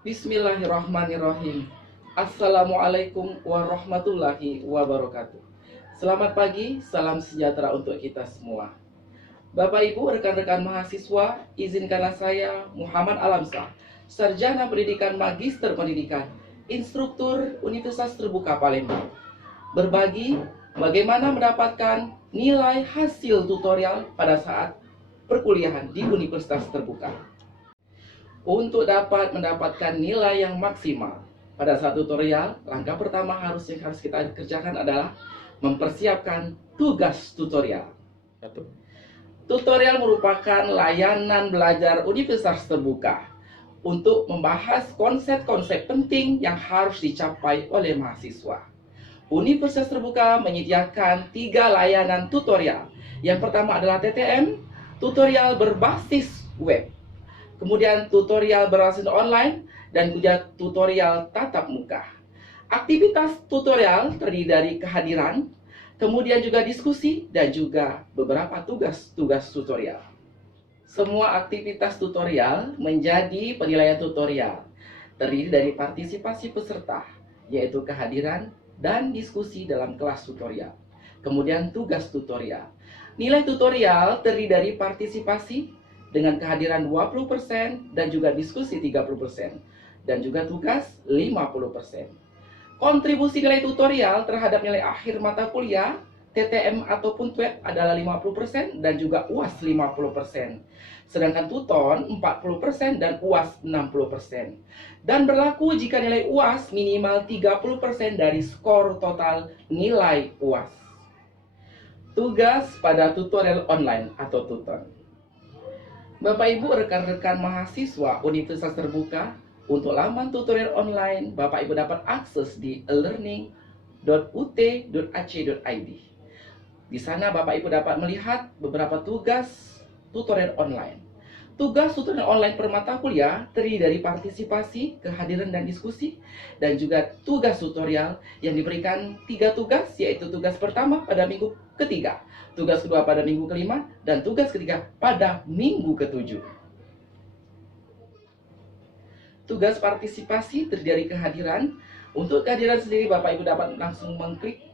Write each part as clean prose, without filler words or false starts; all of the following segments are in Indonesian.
Bismillahirrahmanirrahim. Assalamualaikum warahmatullahi wabarakatuh. Selamat pagi, salam sejahtera untuk kita semua. Bapak Ibu, rekan-rekan mahasiswa, izinkanlah saya Muhammad Alamsyah, Sarjana Pendidikan Magister Pendidikan, Instruktur Universitas Terbuka Palembang, berbagi bagaimana mendapatkan nilai hasil tutorial pada saat perkuliahan di Universitas Terbuka. Untuk dapat mendapatkan nilai yang maksimal pada saat tutorial, langkah pertama harus kita kerjakan adalah mempersiapkan tugas tutorial. Tutorial merupakan layanan belajar Universitas Terbuka untuk membahas konsep-konsep penting yang harus dicapai oleh mahasiswa. Universitas Terbuka menyediakan 3 layanan tutorial. Yang pertama adalah TTM, tutorial berbasis web. Kemudian tutorial berbasis online, dan juga tutorial tatap muka. Aktivitas tutorial terdiri dari kehadiran, kemudian juga diskusi, dan juga beberapa tugas-tugas tutorial. Semua aktivitas tutorial menjadi penilaian tutorial, terdiri dari partisipasi peserta, yaitu kehadiran dan diskusi dalam kelas tutorial. Kemudian tugas tutorial. Nilai tutorial terdiri dari partisipasi dengan kehadiran 20% dan juga diskusi 30%, dan juga tugas 50%. Kontribusi nilai tutorial terhadap nilai akhir mata kuliah TTM ataupun TWEB adalah 50% dan juga UAS 50%. Sedangkan TUTON 40% dan UAS 60%. Dan berlaku jika nilai UAS minimal 30% dari skor total nilai UAS. Tugas pada tutorial online atau TUTON. Bapak Ibu, rekan-rekan mahasiswa Universitas Terbuka, untuk laman tutorial online Bapak Ibu dapat akses di elearning.ut.ac.id. Di sana Bapak Ibu dapat melihat beberapa tugas tutorial online. Tugas tutorial online per mata kuliah terdiri dari partisipasi, kehadiran dan diskusi, dan juga tugas tutorial yang diberikan 3 tugas, yaitu tugas pertama pada minggu ketiga, tugas kedua pada minggu kelima, dan tugas ketiga pada minggu ketujuh. Tugas partisipasi terdiri dari kehadiran. Untuk kehadiran sendiri Bapak Ibu dapat langsung mengklik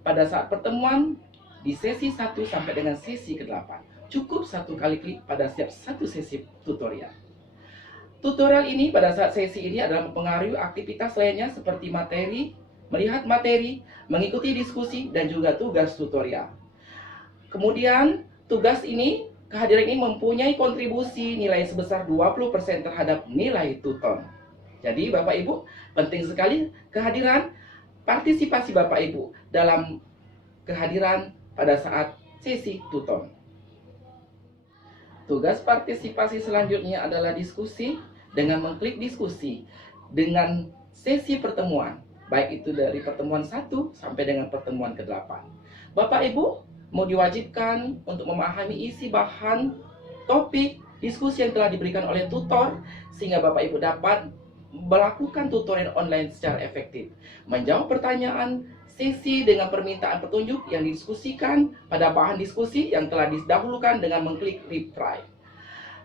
pada saat pertemuan di sesi 1 sampai dengan sesi ke-8. Cukup 1 kali klik pada setiap 1 sesi tutorial. Tutorial ini pada saat sesi ini adalah mempengaruhi aktivitas lainnya seperti materi, melihat materi, mengikuti diskusi, dan juga tugas tutorial. Kemudian tugas ini, kehadiran ini mempunyai kontribusi nilai sebesar 20% terhadap nilai TUTON. Jadi Bapak Ibu, penting sekali kehadiran, partisipasi Bapak Ibu dalam kehadiran pada saat sesi TUTON. Tugas partisipasi selanjutnya adalah diskusi dengan mengklik diskusi dengan sesi pertemuan, baik itu dari pertemuan 1 sampai dengan pertemuan ke-8. Bapak Ibu mau diwajibkan untuk memahami isi bahan topik diskusi yang telah diberikan oleh tutor, sehingga Bapak Ibu dapat melakukan tutorial online secara efektif, menjawab pertanyaan sesi dengan permintaan petunjuk yang didiskusikan pada bahan diskusi yang telah didahulukan dengan mengklik reply.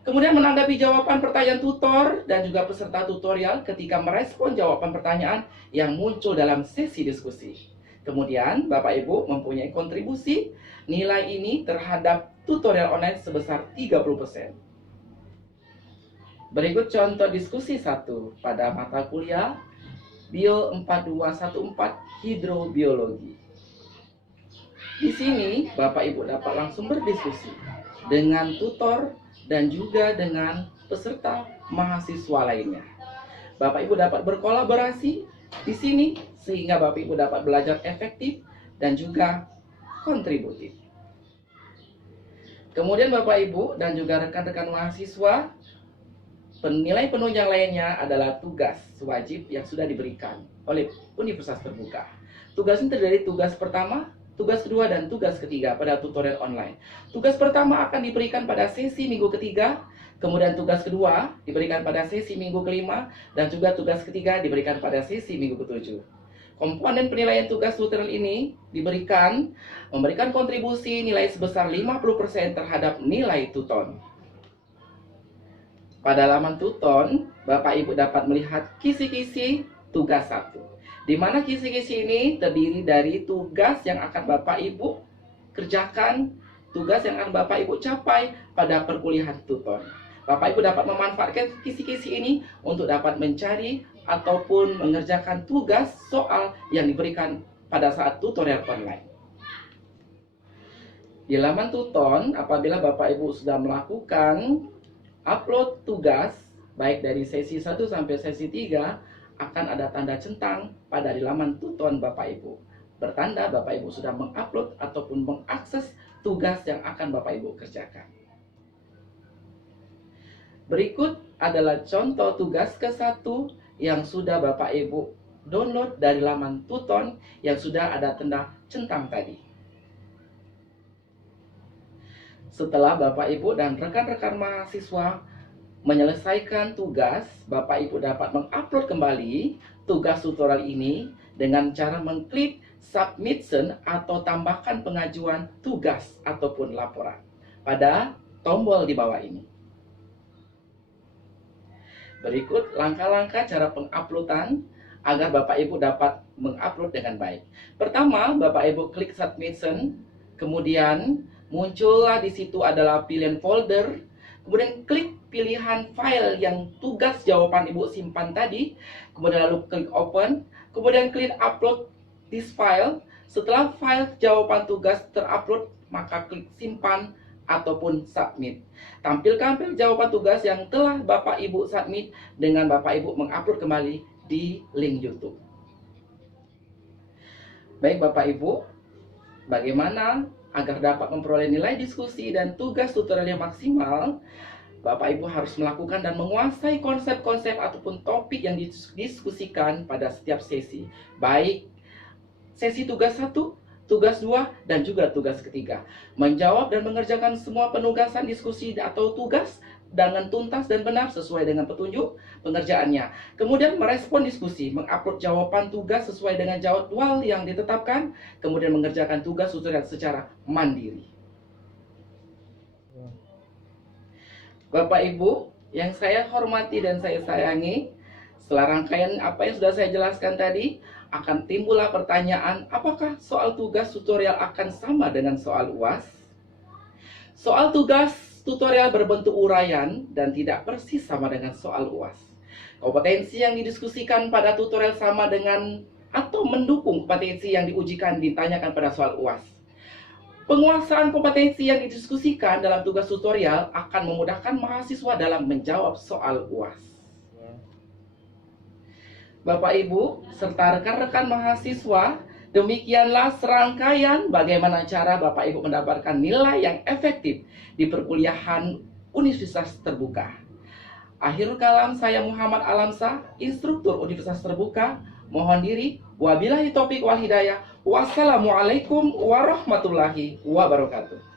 Kemudian menanggapi jawaban pertanyaan tutor dan juga peserta tutorial ketika merespon jawaban pertanyaan yang muncul dalam sesi diskusi. Kemudian Bapak Ibu mempunyai kontribusi nilai ini terhadap tutorial online sebesar 30%. Berikut contoh diskusi 1 pada mata kuliah Bio 4214 Hidrobiologi. Di sini Bapak Ibu dapat langsung berdiskusi dengan tutor dan juga dengan peserta mahasiswa lainnya. Bapak Ibu dapat berkolaborasi di sini sehingga Bapak Ibu dapat belajar efektif dan juga kontributif. Kemudian Bapak Ibu dan juga rekan-rekan mahasiswa, penilai penunjang lainnya adalah tugas wajib yang sudah diberikan oleh Universitas Terbuka. Tugas ini terdiri dari tugas pertama, tugas kedua, dan tugas ketiga pada tutorial online. Tugas pertama akan diberikan pada sesi minggu ketiga, kemudian tugas kedua diberikan pada sesi minggu kelima, dan juga tugas ketiga diberikan pada sesi minggu ketujuh. Komponen penilaian tugas tutorial ini memberikan kontribusi nilai sebesar 50% terhadap nilai TUTON. Pada laman TUTON, Bapak Ibu dapat melihat kisi-kisi tugas 1. Di mana kisi-kisi ini terdiri dari tugas yang akan Bapak Ibu kerjakan, tugas yang akan Bapak Ibu capai pada perkuliahan tutor. Bapak Ibu dapat memanfaatkan kisi-kisi ini untuk dapat mencari ataupun mengerjakan tugas soal yang diberikan pada saat tutorial online. Di laman Tuton, apabila Bapak Ibu sudah melakukan upload tugas, baik dari sesi 1 sampai sesi 3, akan ada tanda centang pada di laman Tuton Bapak Ibu. Bertanda Bapak Ibu sudah mengupload ataupun mengakses tugas yang akan Bapak Ibu kerjakan. Berikut adalah contoh tugas ke-1 yang sudah Bapak Ibu download dari laman Tuton yang sudah ada tanda centang tadi. Setelah Bapak Ibu dan rekan-rekan mahasiswa menyelesaikan tugas, Bapak Ibu dapat mengupload kembali tugas tutorial ini dengan cara mengklik submission atau tambahkan pengajuan tugas ataupun laporan pada tombol di bawah ini. Berikut langkah-langkah cara penguploadan agar Bapak Ibu dapat mengupload dengan baik. Pertama, Bapak Ibu klik submission, kemudian muncullah di situ adalah pilihan folder, kemudian klik pilihan file yang tugas jawaban Ibu simpan tadi, kemudian lalu klik open, kemudian klik upload this file. Setelah file jawaban tugas terupload, maka klik simpan ataupun submit. Tampilkan file jawaban tugas yang telah Bapak Ibu submit dengan Bapak Ibu mengupload kembali di link YouTube. Baik Bapak Ibu, bagaimana agar dapat memperoleh nilai diskusi dan tugas tutorial yang maksimal? Bapak Ibu harus melakukan dan menguasai konsep-konsep ataupun topik yang didiskusikan pada setiap sesi, baik sesi tugas 1, tugas 2, dan juga tugas ketiga. Menjawab dan mengerjakan semua penugasan diskusi atau tugas dengan tuntas dan benar sesuai dengan petunjuk pengerjaannya. Kemudian merespon diskusi, mengupload jawaban tugas sesuai dengan jadwal yang ditetapkan, kemudian mengerjakan tugas tutorial secara mandiri. Bapak Ibu yang saya hormati dan saya sayangi, setelah rangkaian apa yang sudah saya jelaskan tadi, akan timbullah pertanyaan, apakah soal tugas tutorial akan sama dengan soal UAS? Soal tugas tutorial berbentuk uraian dan tidak persis sama dengan soal UAS. Kompetensi yang didiskusikan pada tutorial sama dengan atau mendukung kompetensi yang diujikan ditanyakan pada soal UAS. Penguasaan kompetensi yang didiskusikan dalam tugas tutorial akan memudahkan mahasiswa dalam menjawab soal UAS. Bapak Ibu serta rekan-rekan mahasiswa, demikianlah serangkaian bagaimana cara Bapak Ibu mendapatkan nilai yang efektif di perkuliahan Universitas Terbuka. Akhirul kalam, saya Muhammad Alamsah, instruktur Universitas Terbuka. Mohon diri, wabillahi taufiq wal hidayah. Wassalamualaikum warahmatullahi wabarakatuh.